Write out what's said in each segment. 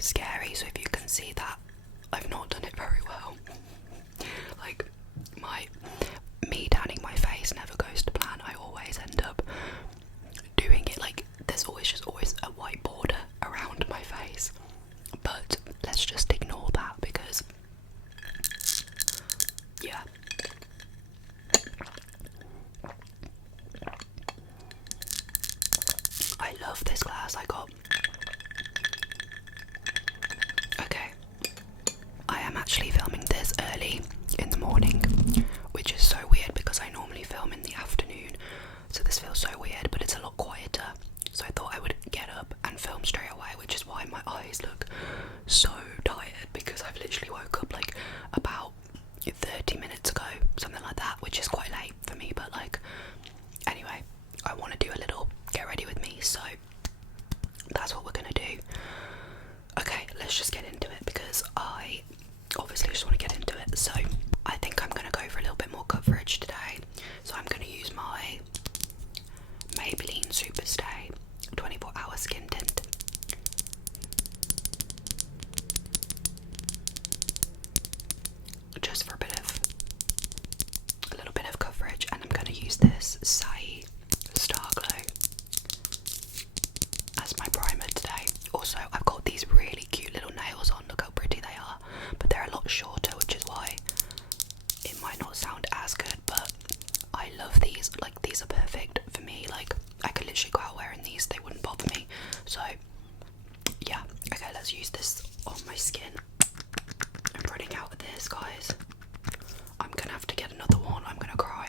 scary. So if you can see that, I've not done it very well. Like, me tanning my face never goes to plan. I always end up doing it, like, there's always a white border around my face. But let's just ignore that because, yeah. I love this glass I got. Okay. I am actually filming this early in the morning, which is so weird because I normally film in the afternoon. So this feels so weird, but it's a lot quieter. So I thought I would get up and film straight away, which is why my eyes look so tired, because I've literally woke up like about 30 minutes ago, something like that, which is quite late for me, but like, anyway, I want to do a little get ready with me, so that's what we're gonna do. Okay, let's just get into it because I obviously just want to get into it. So I think I'm gonna go for a little bit more coverage today, so I'm gonna use my Maybelline Super Stay 24-hour skin tint. Just for a little bit of coverage, and I'm going to use this Sai Star Glow as my primer today. Also, I've got these really cute little nails on, look how pretty they are, but they're a lot shorter, which is why it might not sound as good, but I love these. Like, these are perfect for me. Like, I could literally go out wearing these, they wouldn't bother me. So yeah, okay, let's use this on my skin. I'm running out of this, guys. I'm gonna have to get another one. I'm gonna cry.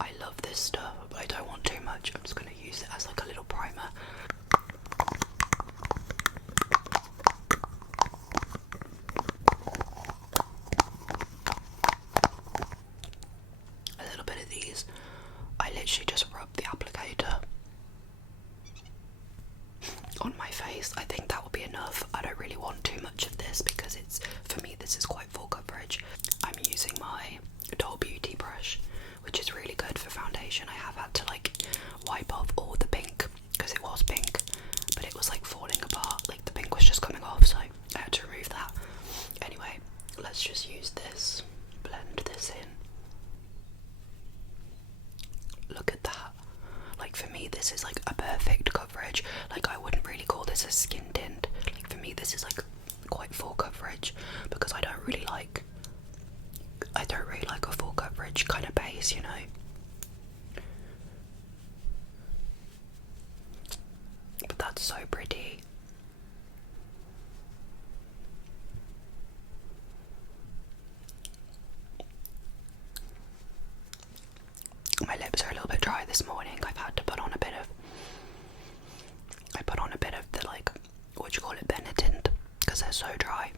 I love this stuff, but I don't want too much. I'm just gonna use it as like a little primer. A little bit of these. I literally just rub the applicator on my face. I think that will be enough. I don't really want too much of this because it's, for me, this is quite full coverage. I'm using my Doll Beauty brush, which is really good for foundation. I have had to like wipe off all the pink because it was pink, but it was like falling apart. Like the pink was just coming off, so I had to remove that. Anyway, let's just use this, blend this in. Look at that. Like, for me, this is like a perfect coverage. Like, I wouldn't really call this a skin tint. Like, for me, this is like quite full coverage because I don't really like a full coverage kind of base, you know. But that's so pretty. My lips are a little bit dry this morning. I've had to put on a bit of the, like, what do you call it, Benetint, because they're so dry.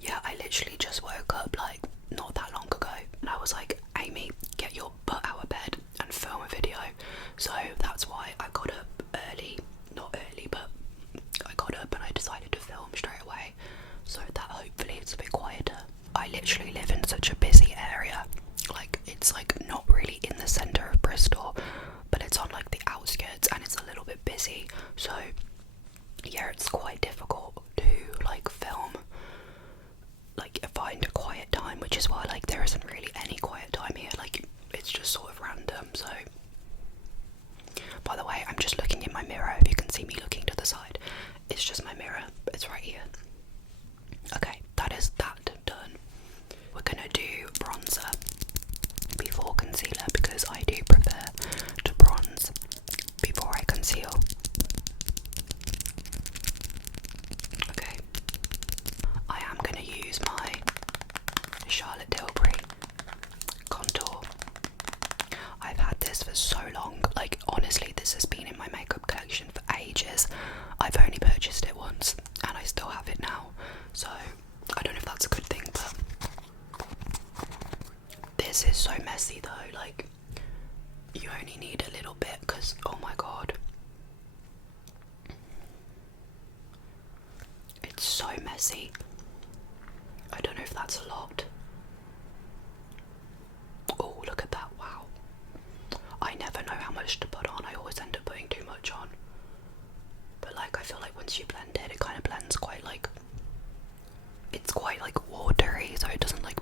Yeah, I literally just woke up like not that long ago and I was like, Amy, get your butt out of bed and film a video. So that's why I got up early. Not early, but I got up and I decided to film straight away, so that hopefully it's a bit quieter. I literally live in such a busy area. Like, it's like not really in the centre of Bristol, but it's on like the outskirts and it's a little bit busy. So yeah, it's quite difficult to like film, like find a quiet time, which is why like there isn't really any quiet time here. Like, it's just sort of random. So by the way, I'm just looking in my mirror. If you can see me looking to the side, it's just my mirror. It's right here. Okay, that is that done. We're gonna do bronzer before concealer because I do prefer to bronze before I conceal. Okay, I am gonna use my Charlotte Tilbury contour. I've had this for so long. Like, honestly, this has been in my makeup collection for ages. I've only purchased it once and I still have it now, so I don't know if that's a good thing, but this is so messy though. Like, you only need a little bit because, oh my god, it's so messy. I don't know if that's a lot. Oh, look at that. Wow, I never know how much to put on. I always end up putting too much on, but like, I feel like once you blend it, it kind of blends quite like it's quite like watery, so it doesn't like,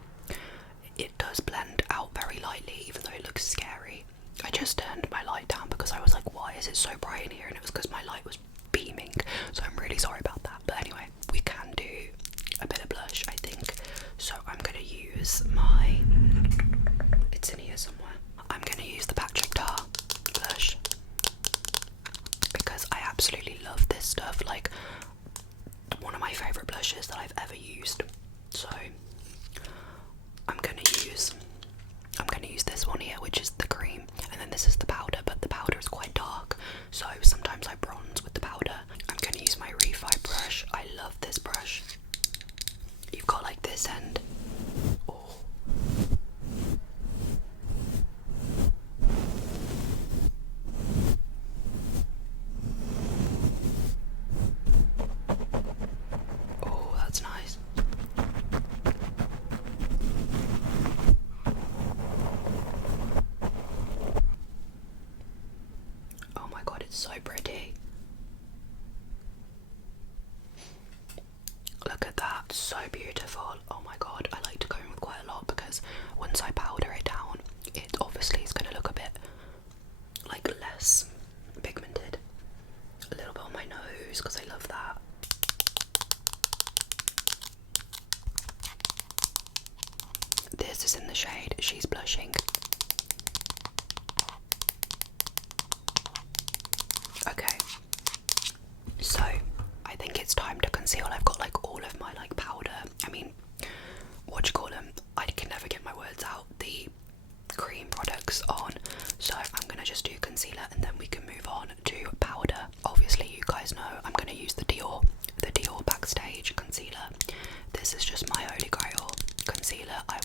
it does blend out very lightly, even though it looks scary. I just turned my light down because I was like, why is it so bright in here? And it was because my light was beaming, so I'm really sorry about that. But anyway, we can do a bit of blush, I think. So I'm gonna use my, it's in here somewhere. I'm gonna use the Patrick Tar blush because I absolutely love this stuff. Like, one of my favourite blushes that I've ever used. So I'm gonna use this one here, which is the cream, and then this is the powder, but the powder is quite dark, so sometimes I bronze with the powder. I'm gonna use my Refi brush. I love this brush. You've got like this end. Oh. Oh, that's nice. Oh my god, it's so pretty. Look at that, so beautiful. Oh my god, I like to go in with quite a lot because once I powder it down, it obviously is going to look a bit like less pigmented. A little bit on my nose because I love that. This is in the shade She's Blushing. Okay, so I think it's time to conceal. I've got like all of my like powder, I mean, what do you call them? I can never get my words out. The cream products on, so I'm gonna just do concealer and then we can move on to powder. Obviously, you guys know I'm gonna use the Dior Backstage concealer. This is just my holy grail concealer. I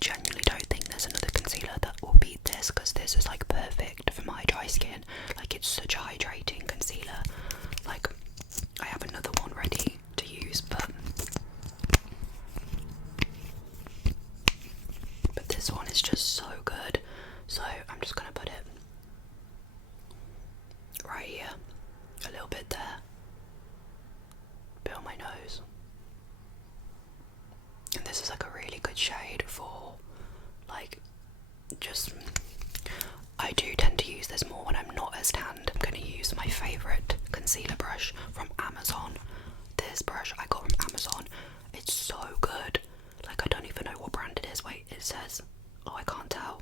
genuinely don't think there's another concealer that will beat this because this is like perfect for my dry skin. Like, it's such a hydrating concealer. Like, I have another one ready to use, but this one is just so good. So I'm just gonna put it right here, a little bit there, bit on my nose, and this is like a really good shade for like, just, I do tend to use this more when I'm not as tanned. I'm gonna use my favourite concealer brush from Amazon. This brush I got from Amazon. It's so good. Like, I don't even know what brand it is. Wait, it says, oh, I can't tell.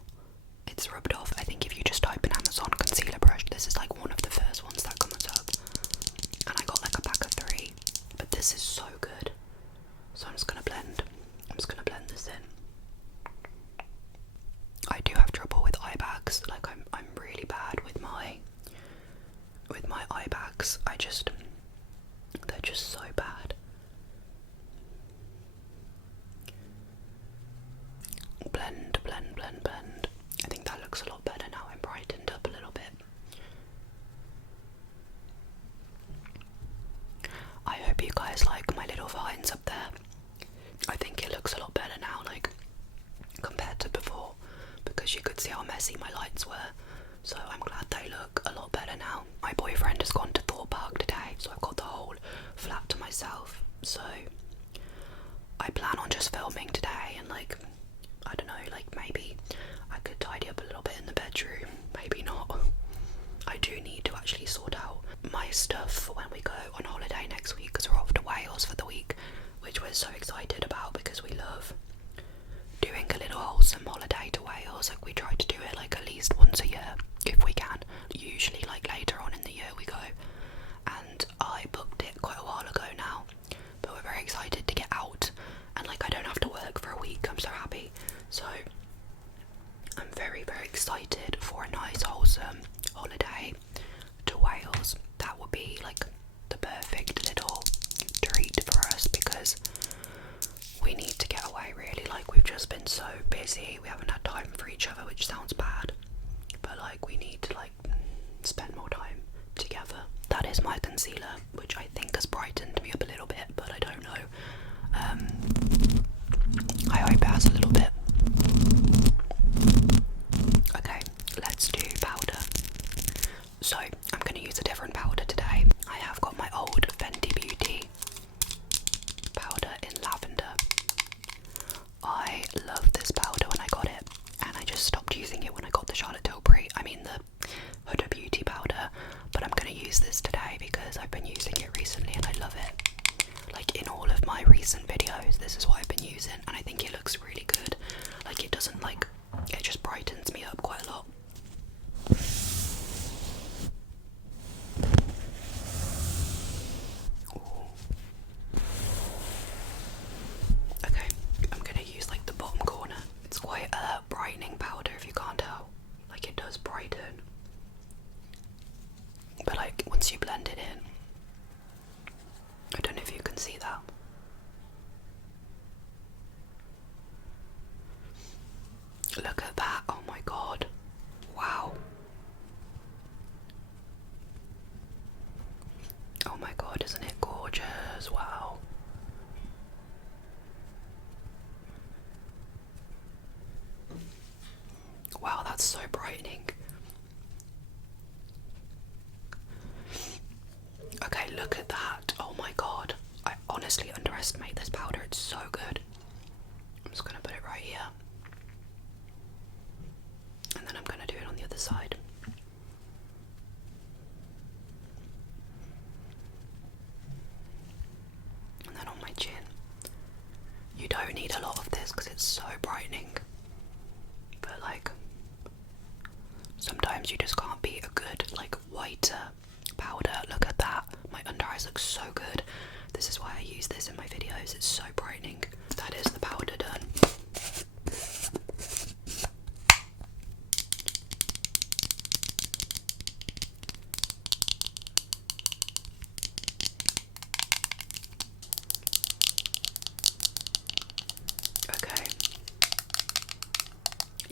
It's rubbed off. I think if you just type in Amazon concealer brush, this is like one of the first ones that comes up. And I got like a pack of 3. But this is so good. So I'm just gonna blend. This in. I do have trouble with eye bags. Like, I'm really bad with my eye bags. They're just so bad. Blend. I think that looks a lot better now. I'm brightened up a little bit. I hope you guys like my little vines up there. I think it looks a lot better now, like, compared to before, because you could see how messy my lights were. So I'm glad they look a lot better now. My boyfriend has gone to Thorpe Park today, so I've got the whole flat to myself. So I plan on just filming today, and like, I don't know, like maybe I could tidy up a little bit in the bedroom, maybe not. I do need to actually sort out my stuff for when we go on holiday next week, because we're off to Wales for the week, which we're so excited about because we love doing a little wholesome holiday to Wales. Like, we try to do it like at least once a year if we can. Usually like later on in the year we go, and I booked it quite a while ago now, but we're very excited to get out, and like, I don't have to work for a week. I'm so happy. So I'm very excited for a nice wholesome holiday to Wales. That would be like the perfect little treat for us because we need to get away, really. Like, we've just been so busy, we haven't had time for each other, which sounds bad, but like, we need to like spend more time together. That is my concealer, which I think has brightened me up a little bit, but I don't know. I hope it has a little bit. Okay, let's do powder. So I'm going to use a different powder today. I have got my old Fenty Beauty powder in lavender. I've been using it recently and I love it. Like in all of my recent videos, this is what I've been using, and I think it looks really good. Like it doesn't like, it just brightens me up quite a lot. Okay, I'm gonna use like the bottom corner. It's quite a brightening powder if you can't tell. Like it does brighten. But like once you blend it in, I don't know if you can see that. Look at that, oh my god. Wow. Oh my god, isn't it gorgeous? Wow. Wow, that's so brightening. Okay, look at that. Oh my god. I honestly underestimate this powder. It's so good. I'm just gonna put it right here. And then I'm gonna do it on the other side. And then on my chin. You don't need a lot of this because it's so brightening. But like, sometimes you just can't beat a good like whiter powder. Look at that. My under eyes look so good. This is why I use this in my videos. It's so brightening. That is the powder done. Okay.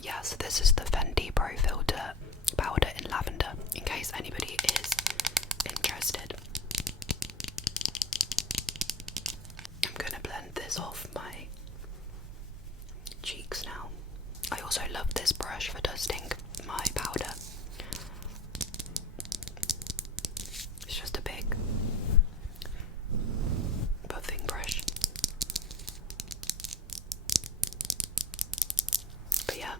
Yeah, so this is the Fenty Pro Filter powder in lavender, in case anybody is interested. I'm gonna blend this off my cheeks now. I also love this brush for dusting my powder. It's just a big puffing brush. But yeah.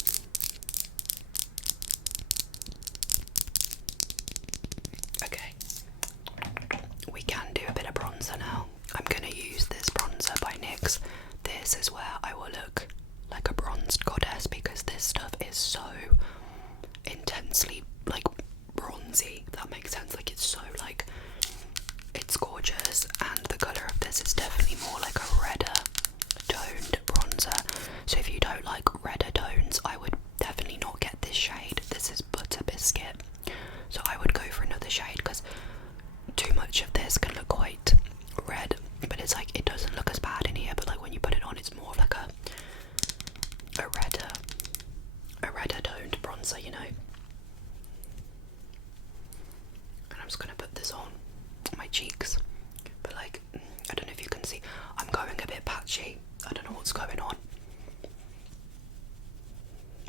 Okay. We can do a bit of bronzer now. I'm gonna use this bronzer by NYX. This is where I will look like a bronzed goddess because this stuff is so intensely like bronzy, if that makes sense. Like it's so like, it's gorgeous, and the colour of this is definitely more like a redder toned bronzer. So if you don't like redder tones, I would definitely not get this shade. This is Butter Biscuit, so I would go for another shade because too much of this can look quite red, but it's like it doesn't look as bad in here, but like when you put it on it's more of like a redder toned bronzer, you know. And I'm just gonna put this on my cheeks, but like I don't know if you can see, I'm going a bit patchy. I don't know what's going on,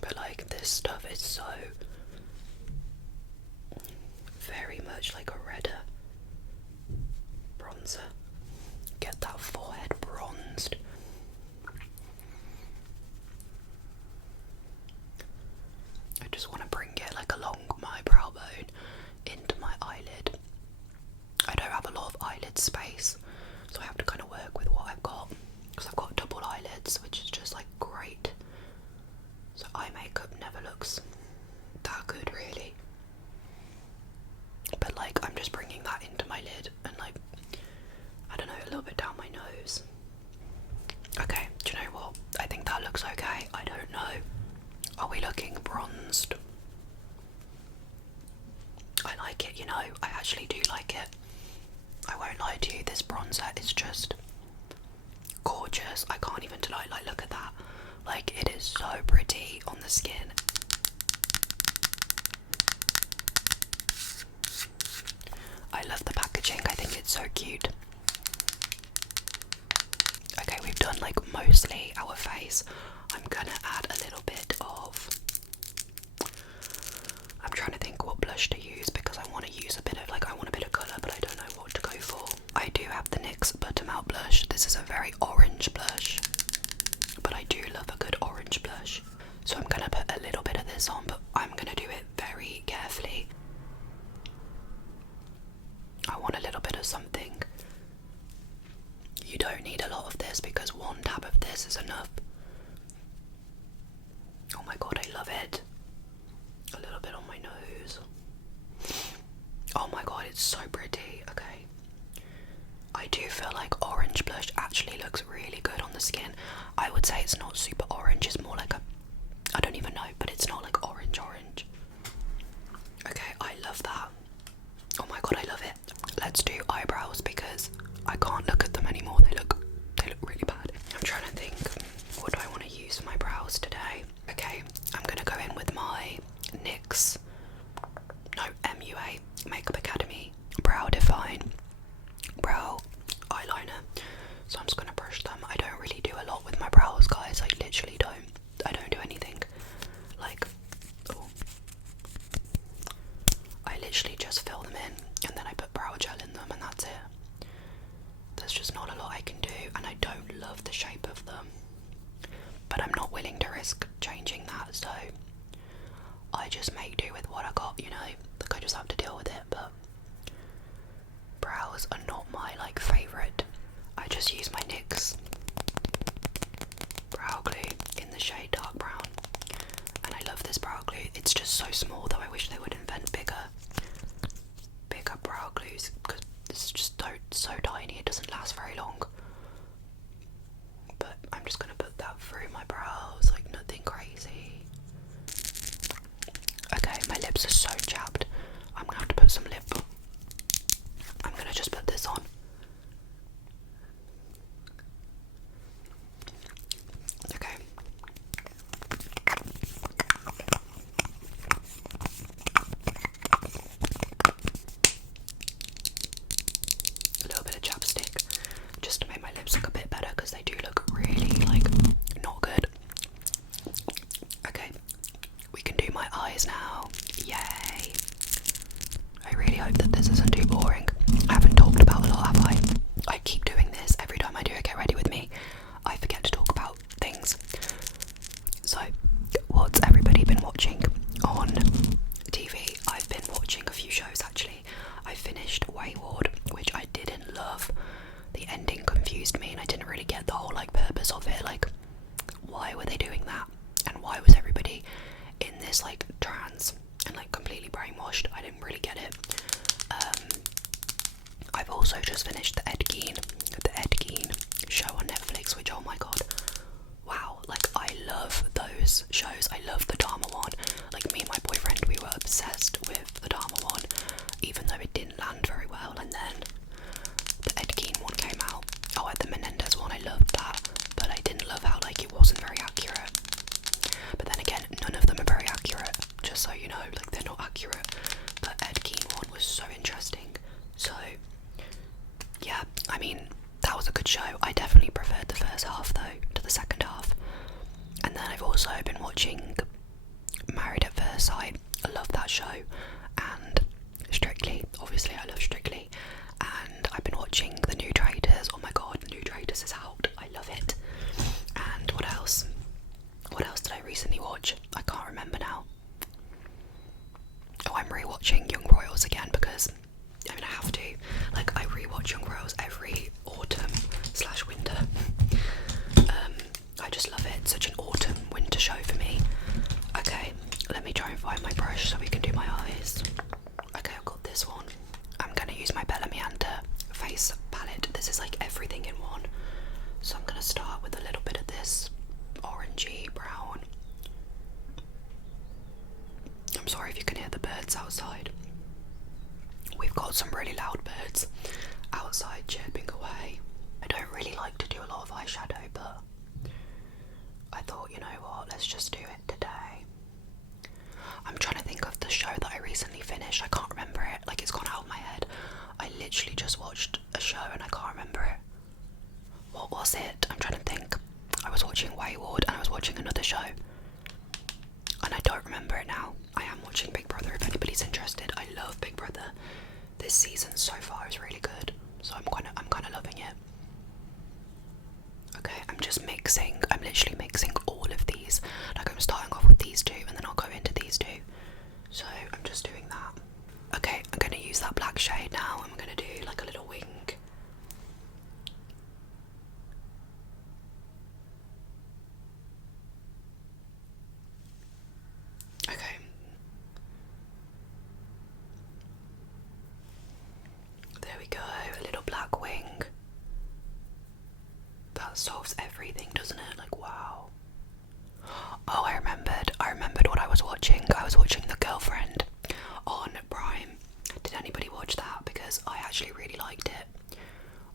but like this stuff is so very much like a redder bronzer. Get that forehead bronzed. I just want to bring it like along my brow bone into my eyelid. I don't have a lot of eyelid space, so I have to kind of work with what I've got, because I've got double eyelids, which is just like great. So eye makeup never looks that good really. But like I'm just bringing that into my lid and like, I don't know, a little bit down my nose. Okay, do you know what? I think that looks okay. I don't know. Are we looking bronzed? I like it, you know. I actually do like it. I won't lie to you, this bronzer is just gorgeous. I can't even deny, like look at that. Like it is so pretty on the skin. I love the packaging, I think it's so cute. Okay, we've done like mostly our face. I'm gonna add a little bit of, I'm trying to think what blush to use because I want to use a bit of like, I want a bit of colour but I don't know what to go for. I do have the NYX Buttermelt blush. This is a very orange blush, but I do love a good orange blush. So I'm gonna put a little bit of this on, but I'm gonna do it very carefully. I want a little bit this is enough. Oh my god, I love it. A little bit on my nose. Oh my god, it's so pretty. Okay. I do feel like orange blush actually looks really good on the skin. I would say it's not super orange, it's more like a, I don't even know, but it's not like orange. Okay, I love that. Oh my god, I love it. Let's do eyebrows because I can't look at them anymore. They look really bad. I'm trying to think, what do I want to use for my brows today? Okay, I'm gonna go in with my NYX, no, MUA, Makeup Academy Brow Define Brow Eyeliner. So I'm just gonna brush them. I don't really do a lot with my brows, guys. I literally don't. I don't do anything. Like, oh, I literally just fill them in and then I put brow gel in them and that's it. There's just not a lot I can do, and I don't love the shape of them. But I'm not willing to risk changing that, so I just make do with what I got, you know. Like, I just have to deal with it. But brows are not my like favourite. I just use my NYX brow glue in the shade dark brown, and I love this brow glue. It's just so small though. I wish they would invent bigger brow glues, because it's just so tiny, it doesn't last very long. But I'm just gonna put that through my brows, like nothing crazy. Okay, my lips are so chapped. I'm gonna have to put some lip. I'm gonna just put this on. Okay. A little bit of chapstick just to make my lips look a bit better, because they do look really like not good. Okay, we can do my eyes now. Yay! I really hope that this isn't too boring. I haven't talked about a lot, have I? I keep doing this every time I do a Get Ready With Me. I forget to talk about things. So, what's everybody been watching on TV? I've been watching a few shows actually. I finished Wayward, which I didn't love. The ending confused me and I didn't really get the whole like purpose of it. Like, why were they doing that? And why was everybody in this like trance and like completely brainwashed? I didn't really get it. I've also just finished the Ed Gein show on Netflix, which, oh my god, wow, like I love those shows. I love the Dharma one. Like, me and my boyfriend, we were obsessed with the Dharma one, even though it didn't land very well. And then the Ed Gein one came out. Oh, the Menendez one, I loved that, but I didn't love how like it wasn't very accurate. But then again, none of them are very accurate, just so you know, like they're not accurate. But Ed Gein one was so interesting. So yeah, I mean, that was a good show. I definitely preferred the first half though to the second half. And then I've also been watching Married at First Sight. I love that show. And Strictly, obviously I love Strictly. And I've been watching The New Traitors. Oh my god, The New Traitors is out. I love it. And what else? What else did I recently watch? I can't remember now. Oh, I'm rewatching Young Royals again because, I mean, I have to. Like, I rewatch Young Royals every autumn/winter. I just love it. It's such an autumn-winter show for me. Okay, let me try and find my brush so we can do my eyes. Okay, I've got this one. I'm gonna use my Bella Meander face palette. This is like everything in one. So I'm gonna start with a little bit of this orangey brown. I'm sorry if you can hear the birds outside. We've got some really loud birds outside chirping away. I don't really like to do a lot of eyeshadow, but I thought, you know what, let's just do it today. I'm trying to think of the show that I recently finished. I can't remember it. Like, it's gone out of my head. I literally just watched a show and I can't remember it. What was it? I'm trying to think. I was watching Wayward and I was watching another show. And I don't remember it now. I am watching Big Brother if anybody's interested. I love Big Brother. This season so far is really good. So I'm kind of loving it. Okay, I'm literally mixing all of these. Like, I'm starting off with these two and then I'll go into these two. So I'm just doing that. Okay, I'm gonna use that black shade now. I'm gonna do like a little wing.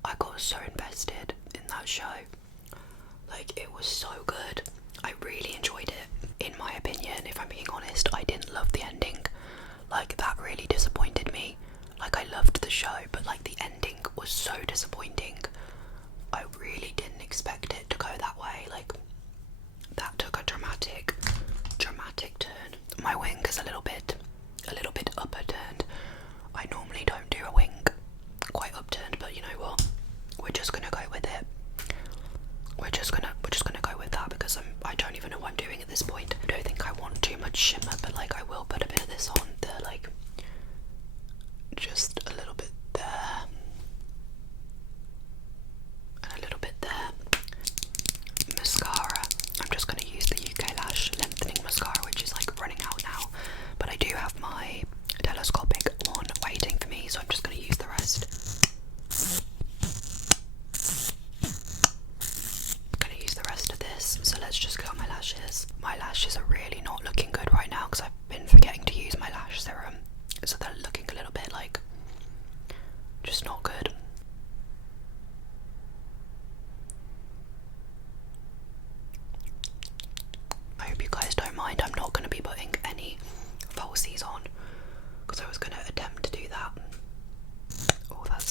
I got so invested in that show. Like, it was so good. I really enjoyed it. In my opinion, if I'm being honest, I didn't love the ending. Like, that really disappointed me. Like, I loved the show, but like the ending was so disappointing. I really didn't expect it to go that way. Like, that took a dramatic turn. My wing is a little bit upper turned. I normally don't do a wing quite upturned, but you know what? We're just gonna go with it. We're just gonna go with that because I don't even know what I'm doing at this point. I don't think I want too much shimmer, but like I will put a bit of this on the like just a little bit there and a little bit there. Mascara. I'm just gonna use the UK Lash lengthening mascara, which is like running out now, but I do have my telescopic one waiting for me, so I'm just gonna use the rest. Of this, so let's just go on my lashes. My lashes are really not looking good right now because I've been forgetting to use my lash serum, so they're looking a little bit like just not good. I hope you guys don't mind. I'm not going to be putting any falsies on because I was going to attempt to do that. Oh, that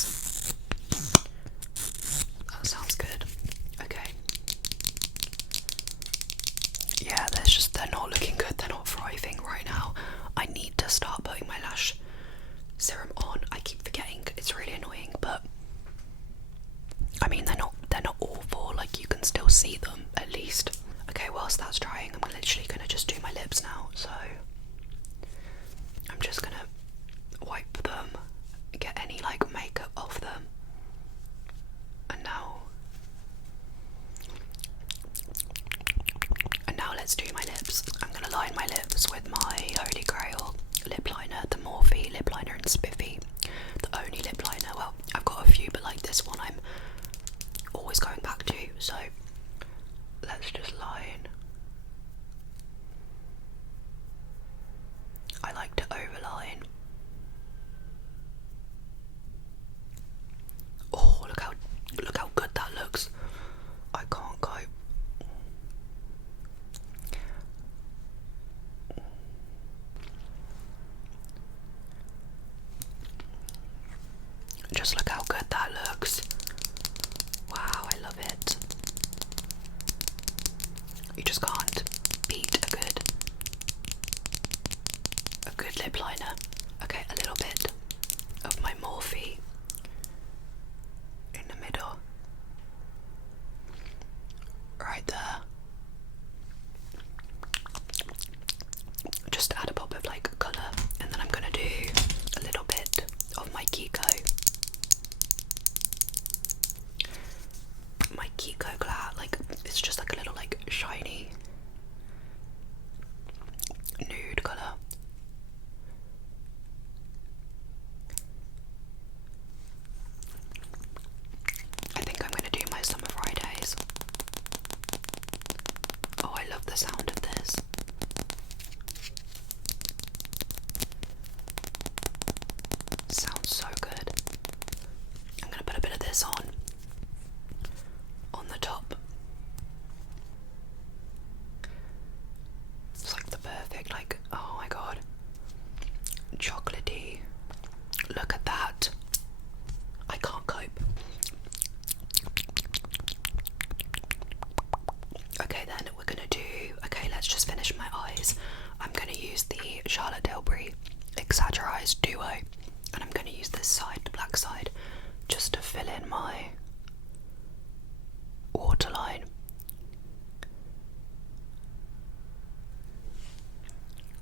sounds good. Okay. Yeah, they're not looking good, they're not thriving right now. I need to start putting my lash serum on. I keep forgetting, it's really annoying, but I mean they're not awful, like you can still see them at least. Okay, whilst that's drying, I'm literally gonna just do my lips now, so I'm just gonna wipe them, get any like makeup off them, and now let's do my lips. I'm going to line my lips with my Holy Grail lip liner, the Morphe lip liner in Spiffy. The only lip liner, well, I've got a few, but like this one I'm always going back to, so let's just line. I like to overline. Oh, look how good that looks. I can't cope. Just look how good that looks. Wow, I love it. You just can't beat a good lip liner. Okay, a little bit of my Morphe in the middle. Right there. Just add a pop of like colour, and then I'm gonna do a little bit of my Kiko. My Kiko Glad, like it's just like a little like shiny nude colour. I think I'm gonna do my Summer Fridays. Oh, I love the sound of this. Sounds so good. I'm gonna put a bit of this on the top. It's like the perfect, like, oh my god, chocolatey. Look at that. I can't cope. Okay, then we're gonna do, okay, let's just finish my eyes. I'm gonna use the Charlotte Tilbury Exaggerize Duo, and I'm gonna use this side, the black side, just to fill in my waterline.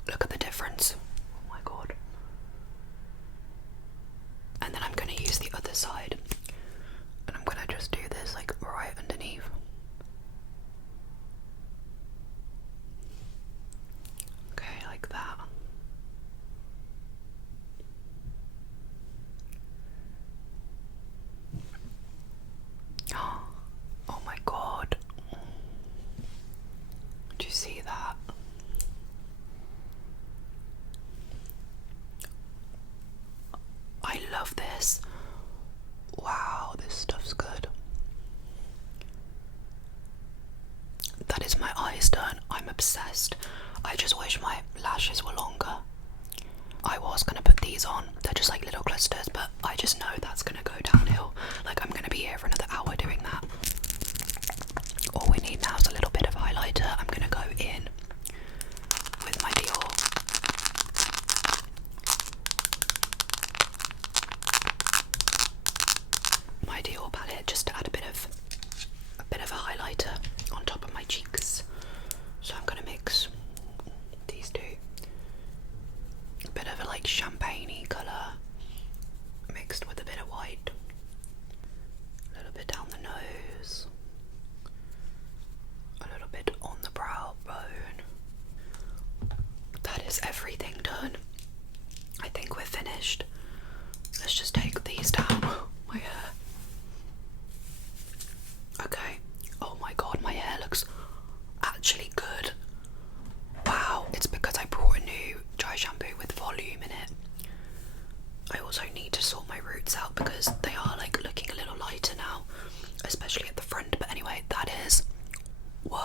Look at the difference. Oh my god. And then I'm gonna use the other side, and I'm gonna just do this like right underneath. Okay, like that. Oh my god. This stuff's good. That is my eyes done. I'm obsessed. I just wish my lashes were longer. I was gonna put these on. They're just like little clusters, but I just know that's gonna go downhill. Like, I'm gonna be here for another hour doing that. All we need now is a little bit of highlighter. I'm gonna go in with my Dior. My Dior palette, just to add a bit of a highlighter on top of my cheeks. So I'm gonna mix these two. A bit of a like champagne-y colour mixed with a bit of white. A little bit down the nose. A little bit on the brow bone. That is everything done. I think we're finished. Let's just take these down. My hair. Okay. Oh my god, my hair looks actually good. Wow, it's because I brought a new dry shampoo with volume in it. I also need to sort my roots out because they are like looking a little lighter now, especially at the front. But anyway, that is, whoa,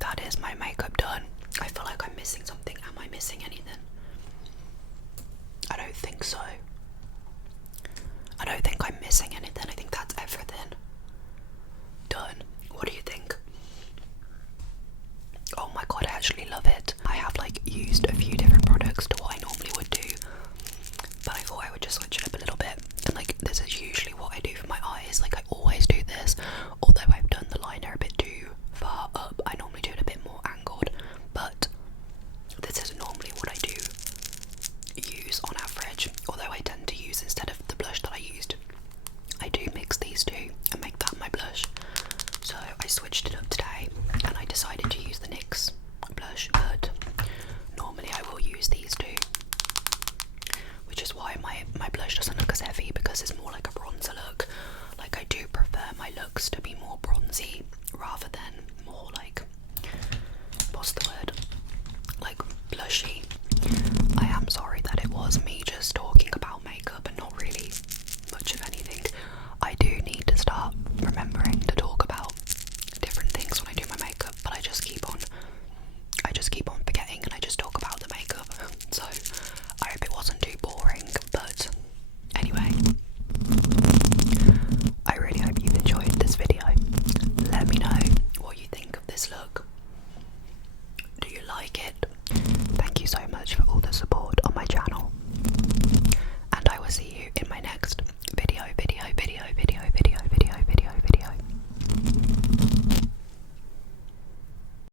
that is my makeup done. I feel like I'm missing something. Am I missing anything? I don't think so. I don't think I'm missing anything. I think that's everything done. What do you think? Oh my god, I actually love it. I have like used a few different products to what I normally would do, but I thought I would just switch it up a little bit. And like, this is usually what I do for my eyes. Like, I always do this, although I've done the liner a bit too far up. I normally do it a bit more angled, but this is normally what I do use on average. Although I tend to use, instead of the blush that I used, I do mix these two and make that my blush. So I switched it up today and I decided to use the NYX blush, but normally I will use these two, which is why my blush doesn't look as heavy, because it's more like a bronzer look. Like, I do prefer my looks to be more bronzy rather than more like, what's the word, like blushy. I am sorry that it was me just talking about makeup and not really much of anything. I do need to start remembering to talk about different things when I do my makeup, but I just keep on forgetting and I just talk about the makeup. So I hope it wasn't too boring, but anyway, I really hope you've enjoyed this video. Let me know what you think of this look. Do you like it? Thank you so much for all the support on my channel, and I will see you in my next video.